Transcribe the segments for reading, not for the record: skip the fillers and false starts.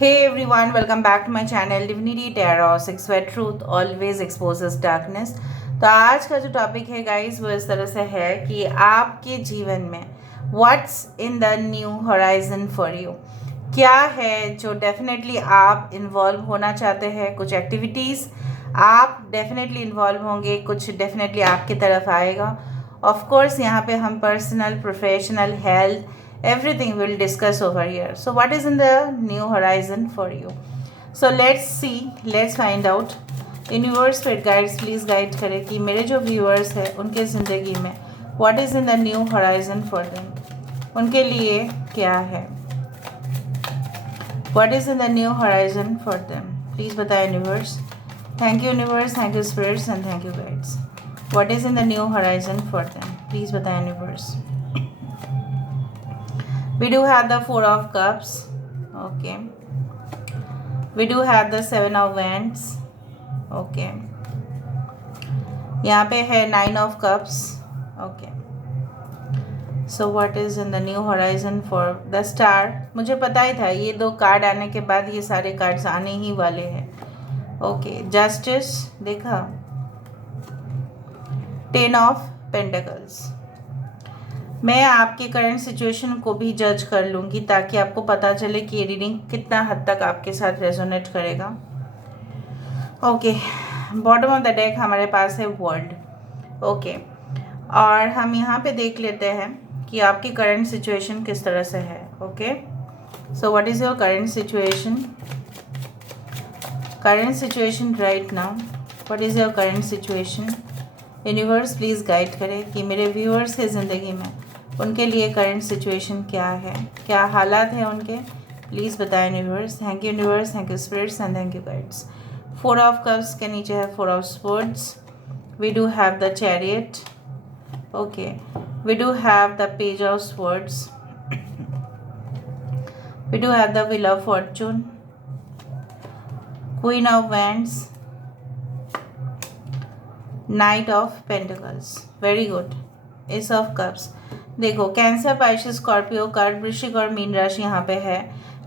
Hey everyone, welcome back to my channel Divinity Tarot 6 where truth always exposes darkness। तो आज का जो topic है गाइस वो इस तरह से है कि आपके जीवन में what's in the new horizon for you, क्या है जो डेफिनेटली आप इन्वॉल्व होना चाहते हैं। कुछ एक्टिविटीज़ आप डेफिनेटली इन्वॉल्व होंगे, कुछ डेफिनेटली आपकी तरफ आएगा। ऑफ कोर्स यहाँ पे हम personal, professional, health, everything we'll discuss over here. So what is in the new horizon for you? So let's find out। Universe फिर गाइड्स प्लीज़ गाइड करें कि मेरे जो व्यूअर्स हैं उनके ज़िंदगी में what is in the new horizon for them, उनके लिए क्या है। What is in the new horizon for them, please बताएं universe. Thank you universe, thank you spirits and thank you guides. What is in the new horizon for them, please बताएं universe. We do have the Four of Cups, okay. We do have the Seven of Wands, okay. यहाँ पे है Nine of Cups, okay. So what is in the new horizon for the Star? मुझे पता ही था ये दो card आने के बाद ये सारे कार्ड्स आने ही वाले हैं, ओके। जस्टिस देखा, Ten of Pentacles। मैं आपके करंट सिचुएशन को भी जज कर लूँगी ताकि आपको पता चले कि ये रीडिंग कितना हद तक आपके साथ रेजोनेट करेगा, okay. Bottom of the deck हमारे पास है वर्ल्ड, ओके। और हम यहाँ पे देख लेते हैं कि आपकी करंट सिचुएशन किस तरह से है, okay. So what is your current situation right now. What is your current situation. Universe please guide करें कि मेरे व्यूअर्स की ज़िंदगी में उनके लिए करंट सिचुएशन क्या है, क्या हालात हैं उनके, प्लीज़ बताएं universe. Thank you universe, thank you spirits and thank you guides. Four of cups के नीचे है four of swords. We do have the chariot, okay. We do have the page of swords. We do have the wheel of fortune, queen of wands, knight of pentacles, very good. Ace of cups. देखो Cancer, Pisces, Scorpio, कर्क, वृश्चिक और मीन राशि यहाँ पे है।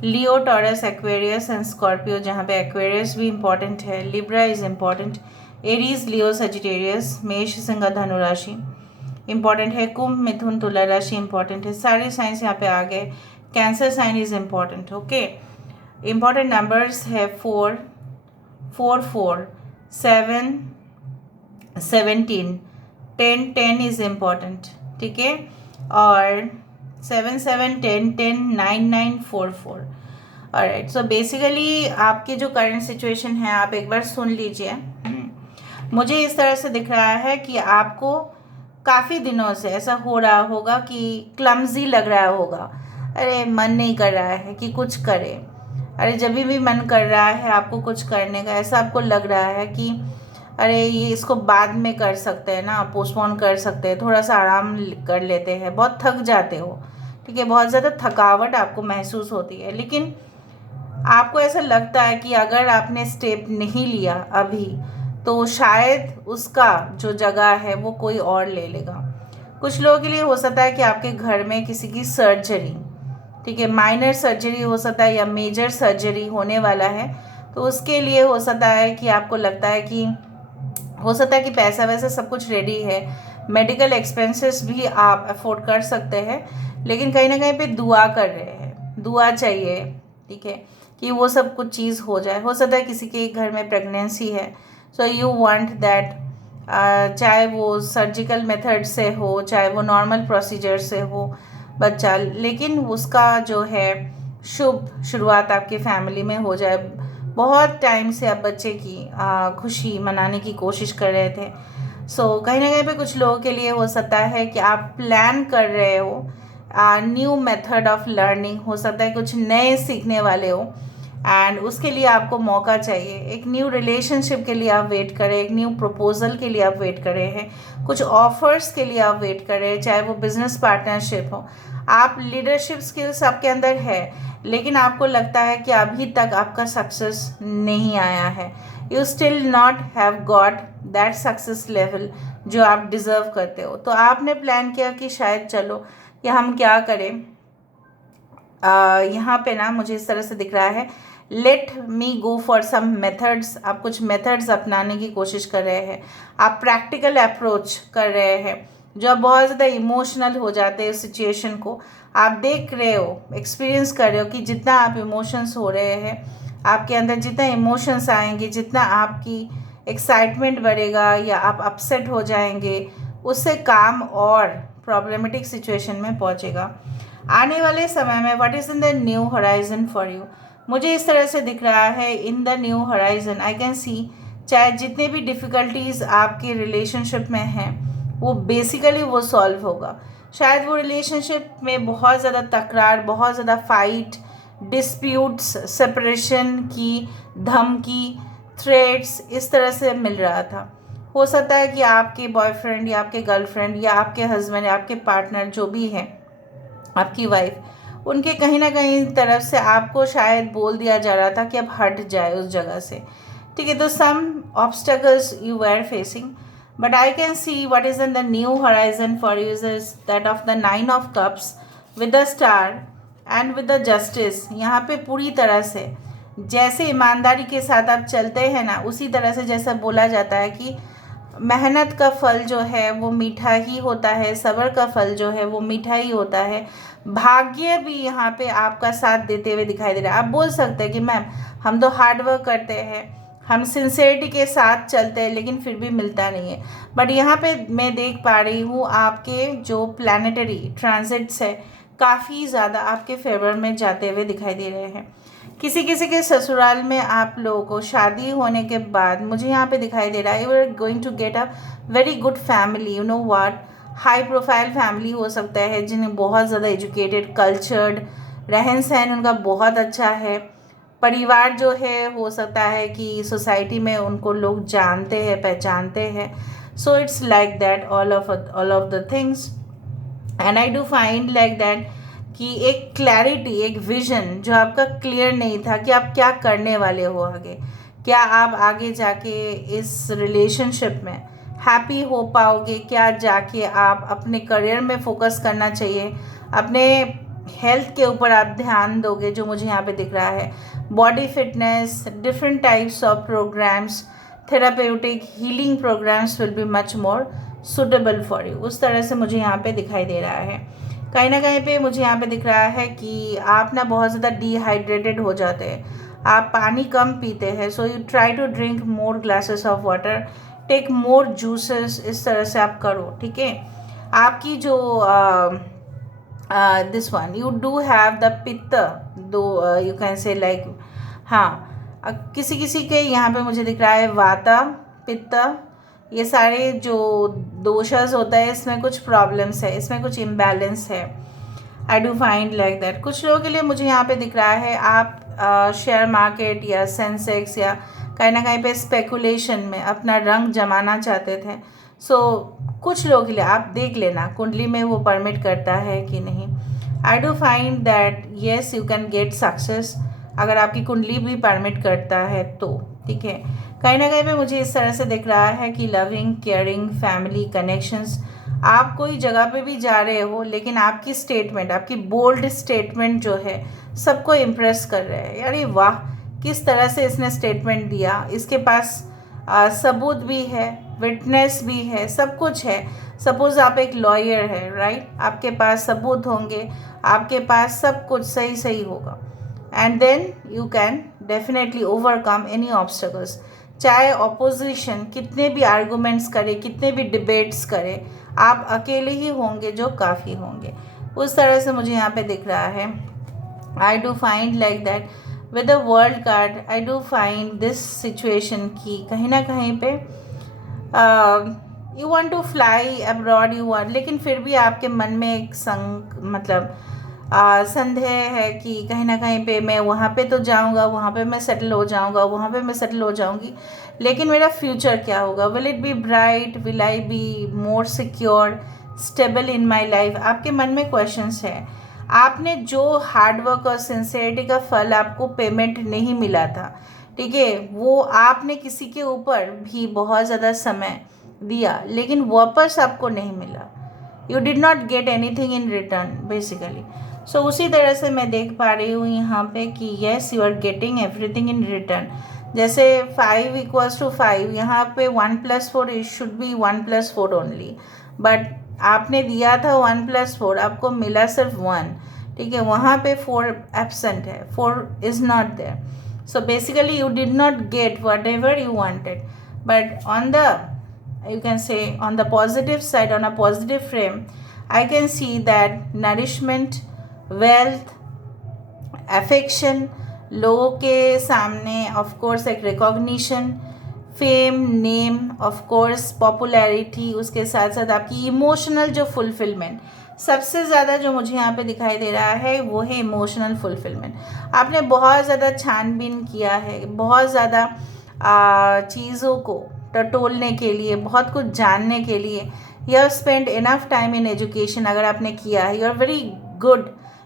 Leo, Taurus, Aquarius and Scorpio, जहाँ पे एक्वेरियस भी इंपॉर्टेंट है। Libra is important. Aries, Leo, Sagittarius, मेष, सिंह, धनु राशि इंपॉर्टेंट है। कुंभ, मिथुन, तुला राशि इंपॉर्टेंट है। सारे साइंस यहाँ पे आ गए। Cancer sign is important, okay. Important numbers है 4, 4, 4, 7, 17, 10, 10 इज इम्पॉर्टेंट, ठीक है। और 7, 7, 10, 10, 9, 9, 4, 4। ऑलराइट, सो बेसिकली आपकी जो करंट सिचुएशन है आप एक बार सुन लीजिए। मुझे इस तरह से दिख रहा है कि आपको काफ़ी दिनों से ऐसा हो रहा होगा कि क्लमजी लग रहा होगा। अरे मन नहीं कर रहा है कि कुछ करे। अरे जब भी मन कर रहा है आपको कुछ करने का, ऐसा आपको लग रहा है कि अरे ये इसको बाद में कर सकते हैं ना, पोस्टपोन कर सकते हैं, थोड़ा सा आराम कर लेते हैं, बहुत थक जाते हो, ठीक है। बहुत ज़्यादा थकावट आपको महसूस होती है, लेकिन आपको ऐसा लगता है कि अगर आपने स्टेप नहीं लिया अभी तो शायद उसका जो जगह है वो कोई और ले लेगा। कुछ लोगों के लिए हो सकता है कि आपके घर में किसी की सर्जरी, ठीक है, माइनर सर्जरी हो सकता है या मेजर सर्जरी होने वाला है, तो उसके लिए हो सकता है कि आपको लगता है कि हो सकता है कि पैसा वैसा सब कुछ रेडी है, मेडिकल एक्सपेंसेस भी आप अफोर्ड कर सकते हैं, लेकिन कहीं ना कहीं पे दुआ कर रहे हैं, दुआ चाहिए, ठीक है, कि वो सब कुछ चीज़ हो जाए। हो सकता है किसी के घर में प्रेगनेंसी है, सो यू वांट दैट, चाहे वो सर्जिकल मेथड से हो चाहे वो नॉर्मल प्रोसीजर से हो बच्चा, लेकिन उसका जो है शुभ शुरुआत आपके फैमिली में हो जाए। बहुत टाइम से आप बच्चे की खुशी मनाने की कोशिश कर रहे थे, सो कहीं ना कहीं पे कुछ लोगों के लिए हो सकता है कि आप प्लान कर रहे हो न्यू मेथड ऑफ लर्निंग, हो सकता है कुछ नए सीखने वाले हो एंड उसके लिए आपको मौका चाहिए। एक न्यू रिलेशनशिप के लिए आप वेट करें, एक न्यू प्रपोजल के लिए आप वेट कर रहे हैं, कुछ ऑफर्स के लिए आप वेट कर रहे हैं, चाहे वो बिजनेस पार्टनरशिप हो। आप लीडरशिप स्किल्स आपके अंदर है, लेकिन आपको लगता है कि अभी तक आपका सक्सेस नहीं आया है। You still not have got that success level जो आप डिज़र्व करते हो। तो आपने प्लान किया कि शायद चलो कि हम क्या करें, यहाँ पे ना मुझे इस तरह से दिख रहा है let me go for some methods, आप कुछ मेथड्स अपनाने की कोशिश कर रहे हैं, आप प्रैक्टिकल अप्रोच कर रहे हैं, जो आप बहुत ज़्यादा इमोशनल हो जाते हैं उस सिचुएशन को आप देख रहे हो, एक्सपीरियंस कर रहे हो कि जितना आप इमोशंस हो रहे हैं, आपके अंदर जितना इमोशंस आएंगे, जितना आपकी एक्साइटमेंट बढ़ेगा या आप अपसेट हो जाएंगे, उससे काम और प्रॉब्लमेटिक सिचुएशन में पहुंचेगा। आने वाले समय में what is in the new horizon for you, मुझे इस तरह से दिख रहा है इन the new horizon I can see, चाहे जितने भी डिफ़िकल्टीज़ आपके रिलेशनशिप में हैं वो बेसिकली वो सॉल्व होगा। शायद वो रिलेशनशिप में बहुत ज़्यादा तकरार, बहुत ज़्यादा फाइट, डिस्प्यूट्स, सेपरेशन की धमकी, थ्रेट्स इस तरह से मिल रहा था। हो सकता है कि आपके बॉयफ्रेंड या आपके गर्लफ्रेंड या आपके हस्बैंड या आपके पार्टनर जो भी है, आपकी वाइफ, उनके कहीं ना कहीं तरफ से आपको शायद बोल दिया जा रहा था कि अब हट जाए उस जगह से। ठीक है, तो some obstacles you were facing, but I can see what is in the new horizon for you is that of the 9 of cups with the star and with the justice। यहाँ पे पूरी तरह से जैसे ईमानदारी के साथ आप चलते हैं ना, उसी तरह से जैसा बोला जाता है कि मेहनत का फल जो है वो मीठा ही होता है, सब्र का फल जो है वो मीठा ही होता है। भाग्य भी यहाँ पे आपका साथ देते हुए दिखाई दे रहा है। आप बोल सकते हैं कि मैम हम तो हार्ड वर्क करते हैं, हम सिंसेरिटी के साथ चलते हैं, लेकिन फिर भी मिलता नहीं है। बट यहाँ पे मैं देख पा रही हूँ आपके जो प्लानिटरी ट्रांजिट्स है काफ़ी ज़्यादा आपके फेवर में जाते हुए दिखाई दे रहे हैं। किसी किसी के ससुराल में आप लोगों को शादी होने के बाद मुझे यहाँ पे दिखाई दे रहा है you are going to get a very good family, you know what, high profile family हो सकता है, जिन्हें बहुत ज़्यादा एजुकेटेड, कल्चर्ड, रहन सहन उनका बहुत अच्छा है। परिवार जो है हो सकता है कि सोसाइटी में उनको लोग जानते हैं, पहचानते हैं। So it's like that all of the things and I do find like that कि एक क्लैरिटी, एक विजन जो आपका क्लियर नहीं था कि आप क्या करने वाले हो आगे, क्या आप आगे जाके इस रिलेशनशिप में हैप्पी हो पाओगे, क्या जाके आप अपने करियर में फोकस करना चाहिए, अपने हेल्थ के ऊपर आप ध्यान दोगे, जो मुझे यहाँ पे दिख रहा है। Body fitness, different types of programmes, therapeutic healing programmes will be much more suitable for you, उस तरह से मुझे यहाँ पे दिखाई दे रहा है। कहीं ना कहीं पे मुझे यहाँ पे दिख रहा है कि आप ना बहुत ज़्यादा डिहाइड्रेटेड हो जाते हैं, आप पानी कम पीते हैं। So you try to drink more glasses of water, take more juices, इस तरह से आप करो। ठीक है, आपकी जो this one you do have the pitta, दो यू कैन से लाइक, हाँ किसी किसी के यहाँ पे मुझे दिख रहा है वाता, पित्त, ये सारे जो दोषस होता है इसमें कुछ प्रॉब्लम्स है, इसमें कुछ इम्बैलेंस है। I do find like that. कुछ लोगों के लिए मुझे यहाँ पे दिख रहा है आप शेयर मार्केट या सेंसेक्स या कहीं ना कहीं पे स्पेकुलेशन में अपना रंग जमाना चाहते थे। सो कुछ लोगों के लिए आप देख लेना कुंडली में वो परमिट करता है कि नहीं। आई do find that yes you can get success, अगर आपकी कुंडली भी परमिट करता है तो। ठीक है, कहीं ना कहीं पे मुझे इस तरह से दिख रहा है कि लविंग, केयरिंग, फैमिली कनेक्शंस, आप कोई जगह पे भी जा रहे हो लेकिन आपकी स्टेटमेंट, आपकी बोल्ड स्टेटमेंट जो है सबको इम्प्रेस कर रहे हैं। अरे वाह, किस तरह से इसने स्टेटमेंट दिया, इसके पास सबूत भी है, विटनेस भी है, सब कुछ है। सपोज़ आप एक लॉयर है, राइट, आपके पास सबूत होंगे, आपके पास सब कुछ सही सही होगा, and then you can definitely overcome any obstacles. चाहे ऑपोजिशन कितने भी आर्गूमेंट्स करे, कितने भी डिबेट्स करे, आप अकेले ही होंगे जो काफ़ी होंगे, उस तरह से मुझे यहाँ पे दिख रहा है। I do find like that with the world card, I do find this situation की कहीं ना कहीं पे you want to fly abroad, you want, लेकिन फिर भी आपके मन में एक मतलब संदेह है कि कहीं ना कहीं पे मैं वहाँ पे तो जाऊँगा, वहाँ पे मैं सेटल हो जाऊँगा, वहाँ पे मैं सेटल हो जाऊँगी, लेकिन मेरा फ्यूचर क्या होगा, will it be bright, will I be more secure, stable in my life. आपके मन में क्वेश्चंस है। आपने जो हार्डवर्क और सिंसेरिटी का फल आपको पेमेंट नहीं मिला था, ठीक है, वो आपने किसी के ऊपर भी बहुत ज़्यादा समय दिया लेकिन वापस आपको नहीं मिला। You did not get anything in return basically. So उसी तरह से मैं देख पा रही हूँ यहाँ पे कि yes you are getting everything in return. जैसे 5 इक्वल्स टू 5, यहाँ पे 1+4 it should be 1+4 only, but आपने दिया था 1+4, आपको मिला सिर्फ 1, ठीक है। वहाँ पे 4 एब्सेंट है, 4 is not there. So basically you did not get whatever you wanted, but on the you can say on the positive side, on a positive frame, I can see that nourishment, wealth, affection, लोगों के सामने of course एक recognition, fame, name, of course popularity, उसके साथ साथ आपकी emotional जो fulfilment, सबसे ज़्यादा जो मुझे यहाँ पे दिखाई दे रहा है वो है इमोशनल फुलफिलमेंट। आपने बहुत ज़्यादा छानबीन किया है, बहुत ज़्यादा चीज़ों को टटोलने के लिए, बहुत कुछ जानने के लिए। You have spend enough time in education, अगर आपने किया है। You are very good,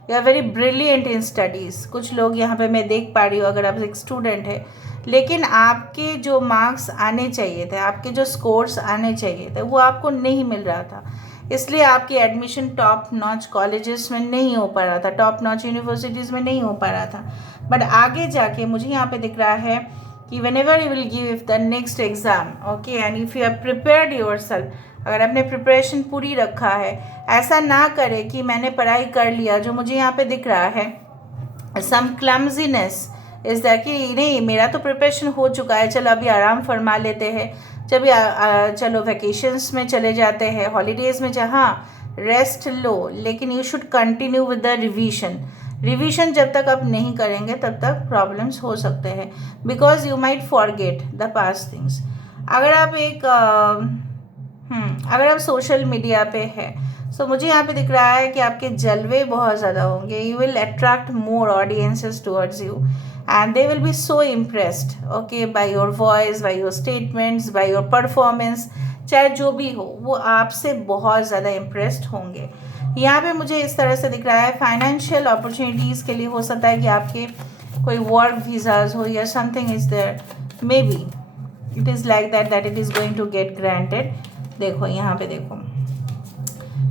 you are very brilliant in studies. कुछ लोग यहाँ पे मैं देख पा रही हूँ, अगर आप एक स्टूडेंट है, लेकिन आपके जो मार्क्स आने चाहिए थे, आपके जो स्कोर्स आने चाहिए थे, वो आपको नहीं मिल रहा था। इसलिए आपकी एडमिशन टॉप नॉच कॉलेजेस में नहीं हो पा रहा था, टॉप नॉच यूनिवर्सिटीज़ में नहीं हो पा रहा था। बट आगे जाके मुझे यहाँ पे दिख रहा है कि whenever you will give the next exam, okay, and if you have prepared yourself, अगर आपने प्रिपरेशन पूरी रखा है, ऐसा ना करे कि मैंने पढ़ाई कर लिया, जो मुझे यहाँ पे दिख रहा है some clumsiness इस दैट कि नहीं मेरा तो प्रिपरेशन हो चुका है, चलो अभी आराम फरमा लेते हैं, चलो वैकेशंस में चले जाते हैं, हॉलीडेज़ में, जहाँ रेस्ट लो, लेकिन you should continue with the revision जब तक आप नहीं करेंगे तब तक प्रॉब्लम्स हो सकते हैं, because you might forget the past things. अगर आप सोशल मीडिया पे है, सो मुझे यहाँ पे दिख रहा है कि आपके जलवे बहुत ज़्यादा होंगे, you will attract more audiences towards you and they will be so impressed, okay, by your voice, by your statements, by your performance, चाहे जो भी हो, वो आपसे बहुत ज़्यादा इम्प्रेस्ड होंगे। यहाँ पे मुझे इस तरह से दिख रहा है फाइनेंशियल अपॉर्चुनिटीज़ के लिए हो सकता है कि आपके कोई वर्क वीज़ाज हो या something is there, maybe it is like that it is going to get granted. देखो यहाँ पे देखो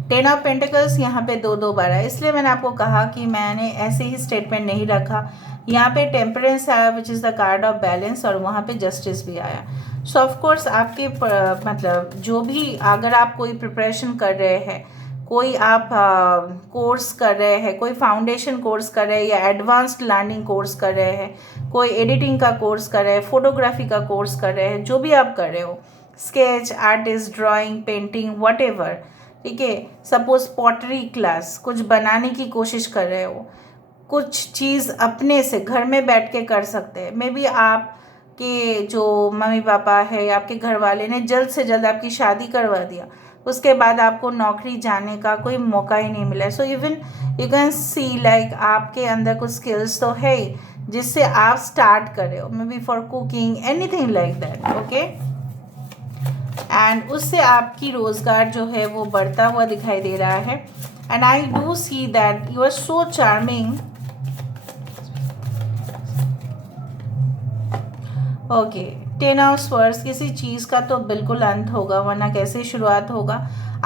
10 ऑफ पेंटिकल्स यहाँ पे 2 बार है, इसलिए मैंने आपको कहा कि मैंने ऐसे ही स्टेटमेंट नहीं रखा। यहाँ पे टेम्परेंस आया विच is the card of balance, और वहाँ पे जस्टिस भी आया। सो ऑफ कोर्स आपके मतलब जो भी, अगर आप कोई प्रिपरेशन कर रहे हैं, कोई आप कोर्स कर रहे हैं, कोई फाउंडेशन कोर्स कर रहे हैं या एडवांस्ड लर्निंग कोर्स कर रहे हैं, कोई एडिटिंग का कोर्स कर रहे हैं, फोटोग्राफी का कोर्स कर रहे हैं, जो भी आप कर रहे हो, sketch artist, drawing, painting, what ever, ठीक है। सपोज पॉटरी क्लास, कुछ बनाने की कोशिश कर रहे हो, कुछ चीज़ अपने से घर में बैठ के कर सकते हैं। मे बी आपके जो मम्मी पापा है या आपके घर वाले ने जल्द से जल्द आपकी शादी करवा दिया, उसके बाद आपको नौकरी जाने का कोई मौका ही नहीं मिला। So even you can see like आपके अंदर कुछ स्किल्स तो है जिससे आप स्टार्ट कर रहे हो, may be for cooking, anything like that, okay. And उससे आपकी रोज़गार जो है वो बढ़ता हुआ दिखाई दे रहा है। And I do see that you are so charming, okay. 10 of swords, किसी चीज़ का तो बिल्कुल अंत होगा, वरना कैसे शुरुआत होगा।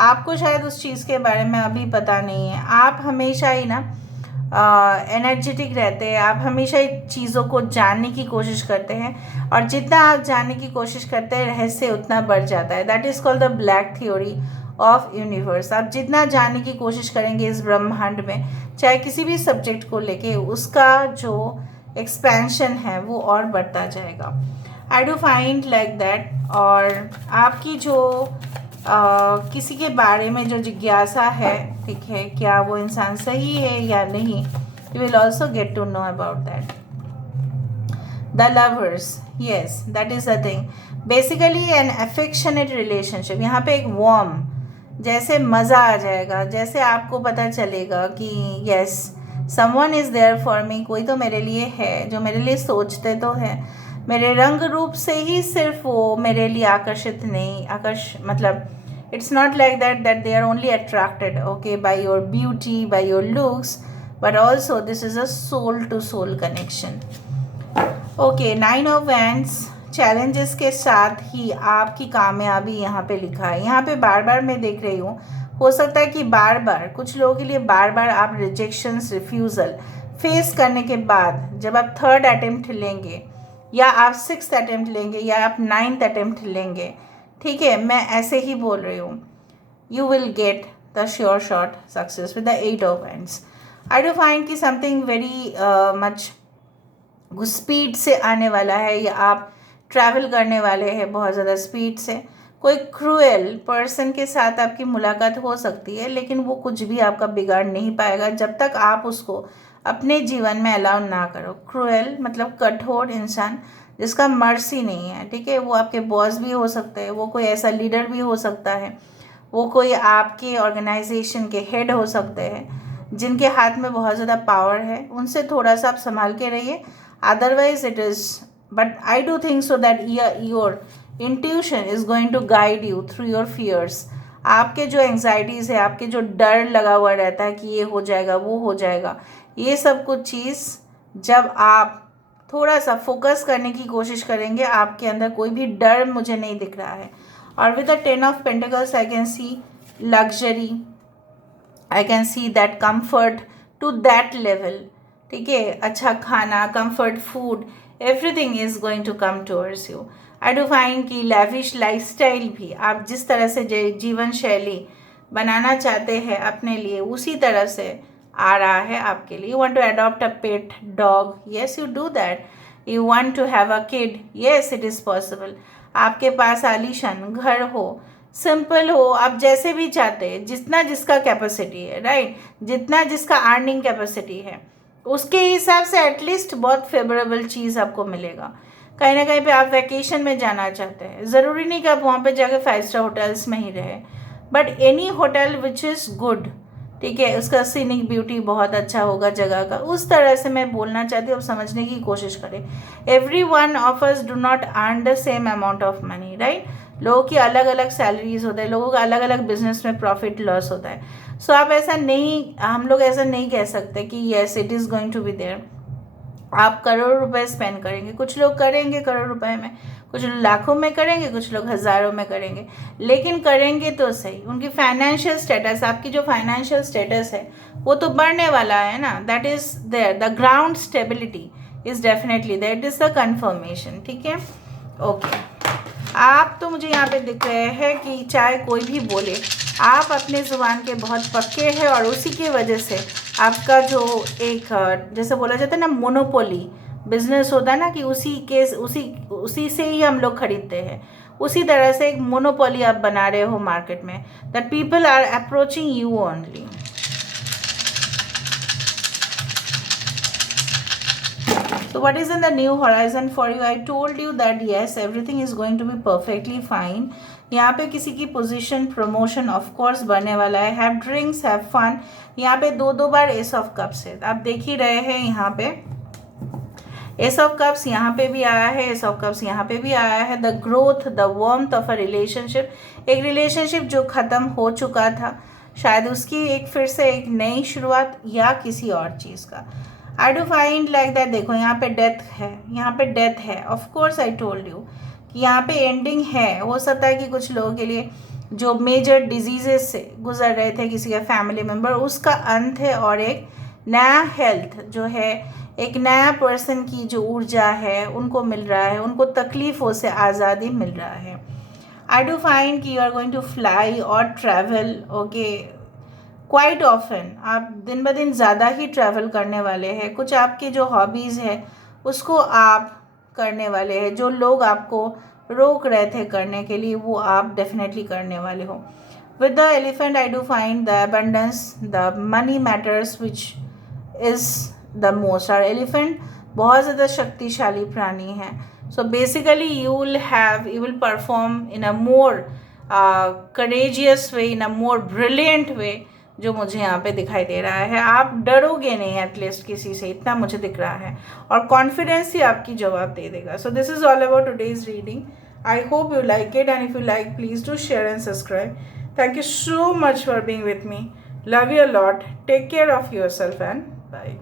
आपको शायद उस चीज़ के बारे में अभी पता नहीं है। आप हमेशा ही ना एनर्जेटिक रहते हैं, आप हमेशा चीज़ों को जानने की कोशिश करते हैं, और जितना आप जानने की कोशिश करते हैं रहस्य उतना बढ़ जाता है। That is called the black theory of universe. आप जितना जानने की कोशिश करेंगे इस ब्रह्मांड में, चाहे किसी भी सब्जेक्ट को लेके, उसका जो एक्सपेंशन है वो और बढ़ता जाएगा। आई डू फाइंड लाइक दैट। और आपकी जो किसी के बारे में जो जिज्ञासा है, ठीक है, क्या वो इंसान सही है या नहीं, you will also get to know about that. The lovers, yes, that is the thing. Basically an affectionate relationship, यहाँ पे एक वार्म, जैसे मज़ा आ जाएगा, जैसे आपको पता चलेगा कि yes someone is there for me, कोई तो मेरे लिए है, जो मेरे लिए सोचते तो हैं। मेरे रंग रूप से ही सिर्फ वो मेरे लिए आकर्षित नहीं, मतलब it's not like that they are only attracted, okay, by your beauty, by your looks, but also this is a soul to soul connection, okay। 9 of Wands, challenges के साथ ही आपकी कामयाबी यहाँ पे लिखा है। यहाँ पे बार बार मैं देख रही हूँ हो सकता है कि बार बार, कुछ लोगों के लिए बार बार आप रिजेक्शंस, रिफ्यूज़ल फेस करने के बाद जब आप थर्ड अटेम्प्ट लेंगे या आप सिक्स्थ अटेम्प्ट लेंगे या आप नाइन्थ अटेम्प्ट लेंगे, ठीक है, मैं ऐसे ही बोल रही हूँ, you will get the sure shot success with the 8 of Wands. I do find कि something very much स्पीड से आने वाला है या आप ट्रैवल करने वाले हैं बहुत ज़्यादा स्पीड से। कोई क्रूएल पर्सन के साथ आपकी मुलाकात हो सकती है, लेकिन वो कुछ भी आपका बिगाड़ नहीं पाएगा जब तक आप उसको अपने जीवन में अलाउ ना करो। क्रूएल मतलब कठोर इंसान जिसका मर्सी नहीं है, ठीक है, वो आपके बॉस भी हो सकते हैं, वो कोई ऐसा लीडर भी हो सकता है, वो कोई आपके ऑर्गेनाइजेशन के हेड हो सकते हैं जिनके हाथ में बहुत ज़्यादा पावर है। उनसे थोड़ा सा आप संभाल के रहिए, otherwise it is, but I do think so that your intuition is going to guide you through your fears. आपके जो एंग्जाइटीज़ है, आपके जो डर लगा हुआ रहता है कि ये हो जाएगा, वो हो जाएगा, ये सब कुछ चीज़ जब आप थोड़ा सा फोकस करने की कोशिश करेंगे, आपके अंदर कोई भी डर मुझे नहीं दिख रहा है। और with the 10 of Pentacles I can see luxury, I can see that comfort to that level, ठीक है, अच्छा खाना, comfort food, everything is going to come towards you. I do find कि lavish lifestyle भी आप जिस तरह से जीवन शैली बनाना चाहते हैं अपने लिए, उसी तरह से आ रहा है आपके लिए. You want to adopt a pet dog, yes you do that. You want to have a kid, yes it is possible. आपके पास आलीशान घर हो, सिंपल हो, आप जैसे भी चाहते हैं, जितना जिसका कैपेसिटी है, राइट, जितना जिसका अर्निंग कैपेसिटी है, उसके हिसाब से एटलीस्ट बहुत फेवरेबल चीज़ आपको मिलेगा. कहीं ना कहीं पे आप वैकेशन में जाना चाहते हैं, ज़रूरी नहीं कि आप वहाँ पे जाके 5 स्टार होटल्स में ही रहे, but any hotel which is good, ठीक है, उसका सीनिक ब्यूटी बहुत अच्छा होगा जगह का, उस तरह से मैं बोलना चाहती हूँ. अब समझने की कोशिश करें. Every one of us do not earn the same amount of money, right. लोगों की अलग अलग सैलरीज होते हैं, लोगों का अलग अलग बिजनेस में प्रॉफिट लॉस होता है. सो आप ऐसा नहीं, हम लोग ऐसा नहीं कह सकते कि yes it is going to be there. आप करोड़ रुपए स्पेंड करेंगे, कुछ लोग करेंगे करोड़ रुपए में, कुछ लोग लाखों में करेंगे, कुछ लोग हज़ारों में करेंगे, लेकिन करेंगे तो सही. उनकी फाइनेंशियल स्टेटस, आपकी जो फाइनेंशियल स्टेटस है वो तो बढ़ने वाला है ना. That is there, the ground stability is definitely there, it is the confirmation. ठीक है, ओके. आप तो मुझे यहाँ पे दिख रहे हैं कि चाहे कोई भी बोले, आप अपने ज़ुबान के बहुत पक्के हैं और उसी की वजह से आपका जो एक, जैसे बोला जाता है ना, मोनोपोली बिजनेस होता है ना, कि उसी से ही हम लोग खरीदते हैं, उसी तरह से एक मोनोपोली आप बना रहे हो मार्केट में, that people are approaching you only. So what is in the new horizon for you? I told you that yes, everything is going to be perfectly fine. यहाँ पे किसी की पोजीशन प्रमोशन ऑफ कोर्स बनने वाला है. Have drinks, have fun. यहाँ पे दो बार एस ऑफ कप्स है, आप देख ही रहे हैं. यहाँ पे एस ऑफ कप्स यहाँ पे भी आया है, एस ऑफ कप्स यहाँ पे भी आया है. The growth, the warmth of a relationship, एक रिलेशनशिप जो ख़त्म हो चुका था, शायद उसकी एक फिर से एक नई शुरुआत या किसी और चीज़ का. आई डू फाइंड लाइक दैट. देखो यहाँ पे डेथ है, यहाँ पे डेथ है. Of course I told you कि यहाँ पे एंडिंग है. हो सकता है कि कुछ लोगों के लिए जो मेजर डिजीजेस से गुजर रहे थे, किसी का फैमिली मेम्बर, उसका अंत है और एक नया हेल्थ जो है, एक नया पर्सन की जो ऊर्जा है उनको मिल रहा है, उनको तकलीफ़ों से आज़ादी मिल रहा है. आई डू फाइंड कि you are going to fly और ट्रैवल, ओके, क्वाइट ऑफन. आप दिन ब दिन ज़्यादा ही ट्रैवल करने वाले हैं. कुछ आपकी जो हॉबीज़ है उसको आप करने वाले हैं, जो लोग आपको रोक रहे थे करने के लिए, वो आप डेफिनेटली करने वाले हो. With the elephant I do find the abundance, the money matters which is the most. और एलिफेंट बहुत ज़्यादा शक्तिशाली प्राणी है. So basically you will perform in a more courageous way, in a more brilliant way, जो मुझे यहाँ पे दिखाई दे रहा है. आप डरोगे नहीं एटलीस्ट किसी से, इतना मुझे दिख रहा है, और कॉन्फिडेंस ही आपकी जवाब दे देगा. So this is all about today's reading. I hope you like it, and if you like please do share and subscribe. Thank you so much for being with me. Love you a lot. Take care of yourself and bye.